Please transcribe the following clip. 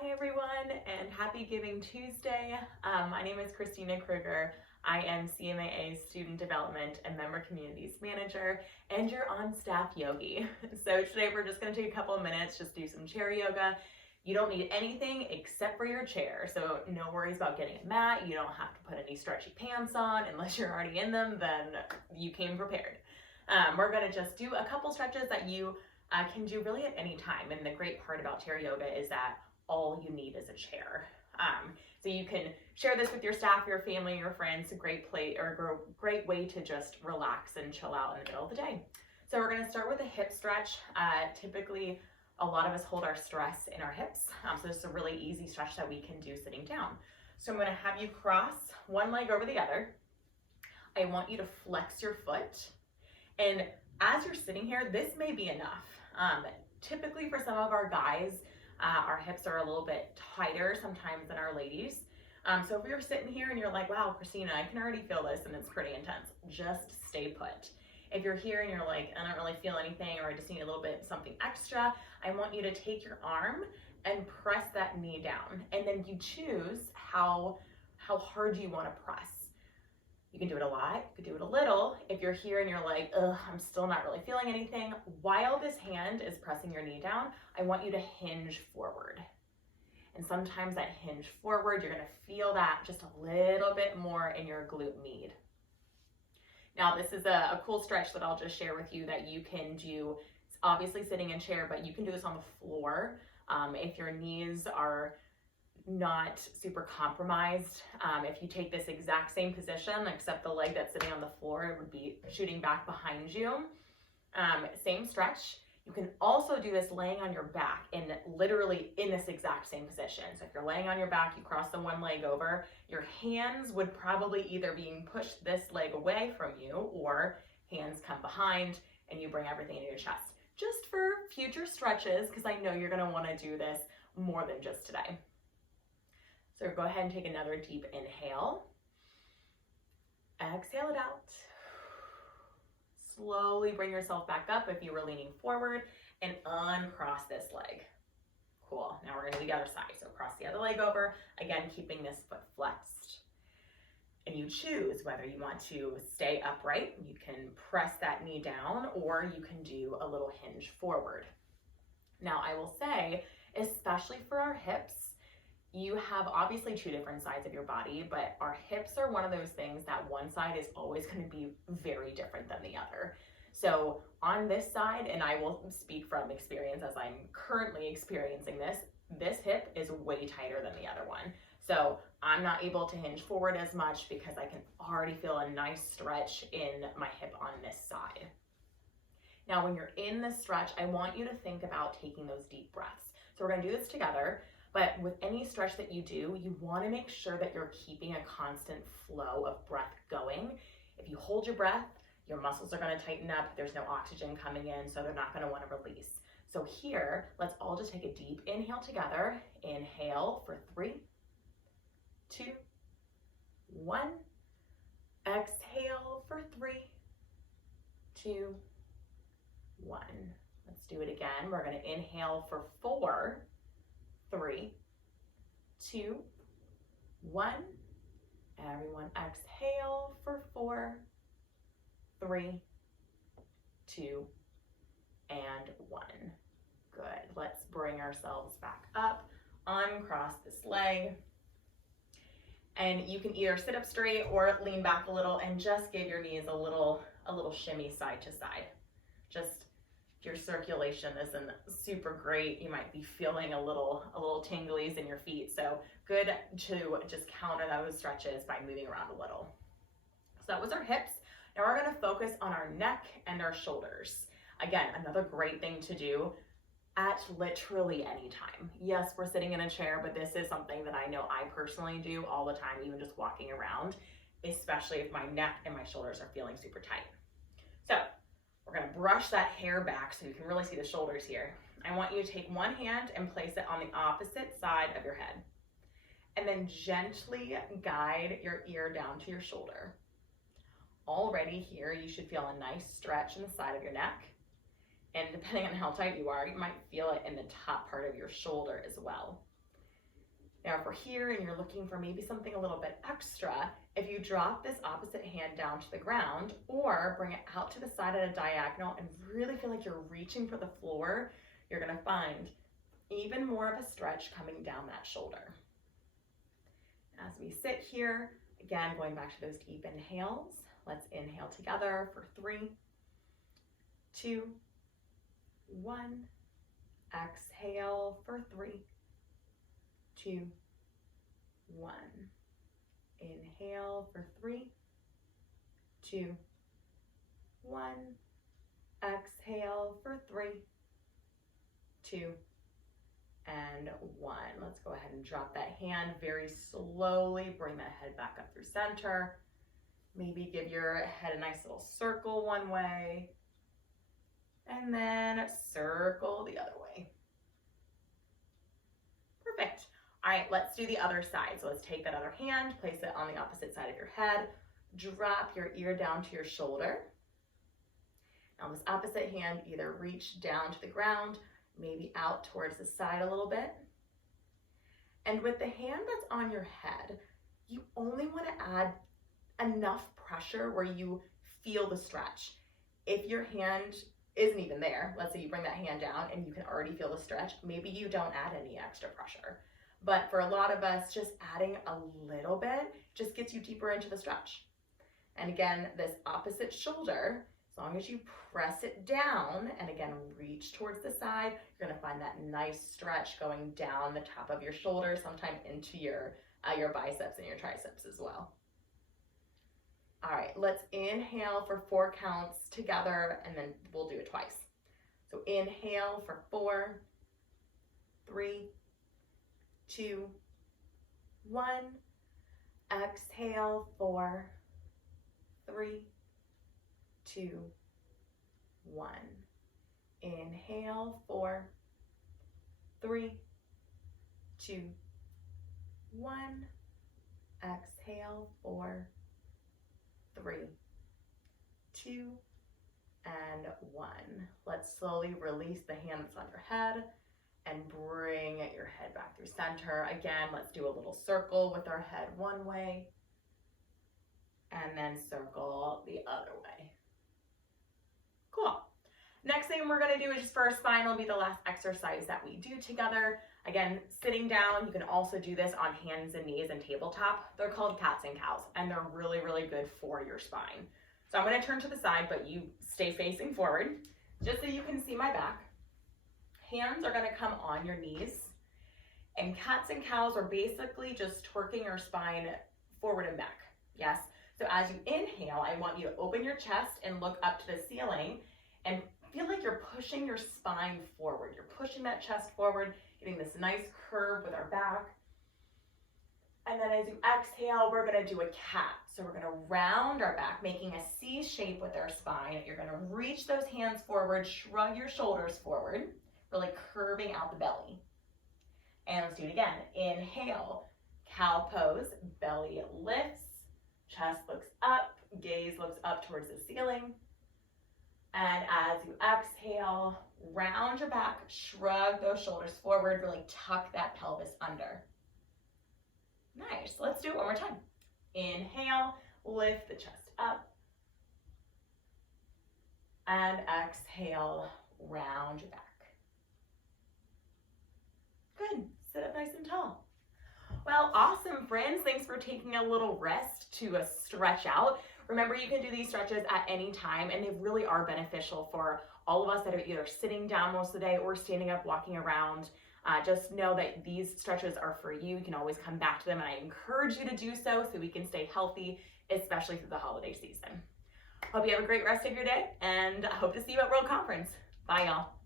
Hi everyone, and happy Giving Tuesday. My name is Christina Krueger. I am CMAA Student Development and Member Communities Manager, and your on-staff yogi. So today we're just going to take a couple of minutes, just do some chair yoga. You don't need anything except for your chair, so no worries about getting a mat. You don't have to put any stretchy pants on. Unless you're already in them, then you came prepared. We're going to just do a couple stretches that you can do really at any time, and the great part about chair yoga is that all you need is a chair. So you can share this with your staff, your family, your friends. A great great way to just relax and chill out in the middle of the day. So we're going to start with a hip stretch. Typically, a lot of us hold our stress in our hips. So this is a really easy stretch that we can do sitting down. So I'm going to have you cross one leg over the other. I want you to flex your foot. And as you're sitting here, this may be enough. Typically for some of our guys, our hips are a little bit tighter sometimes than our ladies. So if you're sitting here and you're like, wow, Christina, I can already feel this and it's pretty intense, just stay put. If you're here and you're like, I don't really feel anything, or I just need a little bit something extra, I want you to take your arm and press that knee down. And then you choose how hard you want to press. You can do it a lot, you can do it a little. If you're here and you're like, ugh, I'm still not really feeling anything, while this hand is pressing your knee down, I want you to hinge forward. And sometimes that hinge forward, you're gonna feel that just a little bit more in your glute med. Now this is a cool stretch that I'll just share with you that you can do. It's obviously sitting in chair, but you can do this on the floor. If your knees are not super compromised. If you take this exact same position, except the leg that's sitting on the floor, it would be shooting back behind you. Same stretch. You can also do this laying on your back and literally in this exact same position. So if you're laying on your back, you cross the one leg over, your hands would probably either being pushed this leg away from you, or hands come behind and you bring everything into your chest. Just for future stretches, because I know you're gonna wanna do this more than just today. So go ahead and take another deep inhale. Exhale it out. Slowly bring yourself back up if you were leaning forward and uncross this leg. Cool. Now we're going to do the other side. So cross the other leg over, again, keeping this foot flexed. And you choose whether you want to stay upright. You can press that knee down, or you can do a little hinge forward. Now I will say, especially for our hips, you have obviously two different sides of your body, but our hips are one of those things that one side is always going to be very different than the other. So on this side, and I will speak from experience as I'm currently experiencing this hip is way tighter than the other one. So I'm not able to hinge forward as much because I can already feel a nice stretch in my hip on this side. Now, when you're in this stretch, I want you to think about taking those deep breaths. So we're going to do this together. But with any stretch that you do, you want to make sure that you're keeping a constant flow of breath going. If you hold your breath, your muscles are going to tighten up. There's no oxygen coming in, so they're not going to want to release. So here, let's all just take a deep inhale together. Inhale for 3, 2, 1. Exhale for 3, 2, 1. Let's do it again. We're going to inhale for 4, 3, 2, 1. Everyone exhale for 4, 3, 2, and 1. Good. Let's bring ourselves back up, uncross this leg. And you can either sit up straight or lean back a little and just give your knees a little shimmy side to side. Just if your circulation isn't super great, you might be feeling a little tinglies in your feet. So good to just counter those stretches by moving around a little. So that was our hips. Now we're going to focus on our neck and our shoulders. Again, another great thing to do at literally any time. Yes, we're sitting in a chair, but this is something that I know I personally do all the time, even just walking around, especially if my neck and my shoulders are feeling super tight. So we're going to brush that hair back so you can really see the shoulders here. I want you to take one hand and place it on the opposite side of your head. And then gently guide your ear down to your shoulder. Already here, you should feel a nice stretch in the side of your neck. And depending on how tight you are, you might feel it in the top part of your shoulder as well. Now, if we're here and you're looking for maybe something a little bit extra, if you drop this opposite hand down to the ground or bring it out to the side at a diagonal and really feel like you're reaching for the floor, you're gonna find even more of a stretch coming down that shoulder. As we sit here, again, going back to those deep inhales, let's inhale together for 3, 2, 1. Exhale for 3, 2, 1. Inhale for 3, 2, 1. Exhale for 3, 2, and 1. Let's go ahead and drop that hand very slowly. Bring that head back up through center. Maybe give your head a nice little circle one way, and then circle the other way. Perfect. All right, let's do the other side. So let's take that other hand, place it on the opposite side of your head, drop your ear down to your shoulder. Now this opposite hand, either reach down to the ground, maybe out towards the side a little bit. And with the hand that's on your head, you only want to add enough pressure where you feel the stretch. If your hand isn't even there, let's say you bring that hand down and you can already feel the stretch, maybe you don't add any extra pressure. But for a lot of us, just adding a little bit just gets you deeper into the stretch. And again, this opposite shoulder, as long as you press it down and again, reach towards the side, you're gonna find that nice stretch going down the top of your shoulder, sometimes into your biceps and your triceps as well. All right, let's inhale for 4 counts together, and then we'll do it twice. So inhale for 4, 3, 2, 1. Exhale, 4, 3, 2, 1. Inhale, 4, 3, 2, 1. Exhale, 4, 3, 2, and 1. Let's slowly release the hand that's on your head and bring your head back through center. Again, let's do a little circle with our head one way and then circle the other way. Cool. Next thing we're gonna do is just for our spine, will be the last exercise that we do together. Again, sitting down, you can also do this on hands and knees and tabletop. They're called cats and cows, and they're really, really good for your spine. So I'm gonna turn to the side, but you stay facing forward, just so you can see my back. Hands are gonna come on your knees, and cats and cows are basically just twerking your spine forward and back, yes? So as you inhale, I want you to open your chest and look up to the ceiling and feel like you're pushing your spine forward. You're pushing that chest forward, getting this nice curve with our back. And then as you exhale, we're gonna do a cat. So we're gonna round our back, making a C shape with our spine. You're gonna reach those hands forward, shrug your shoulders forward, really curving out the belly. And let's do it again. Inhale, cow pose, belly lifts, chest looks up, gaze looks up towards the ceiling. And as you exhale, round your back, shrug those shoulders forward, really tuck that pelvis under. Nice, let's do it one more time. Inhale, lift the chest up. And exhale, round your back. Good, sit up nice and tall. Well, awesome friends, thanks for taking a little rest to stretch out. Remember, you can do these stretches at any time, and they really are beneficial for all of us that are either sitting down most of the day or standing up, walking around. Just know that these stretches are for you. You can always come back to them, and I encourage you to do so we can stay healthy, especially through the holiday season. Hope you have a great rest of your day, and I hope to see you at World Conference. Bye, y'all.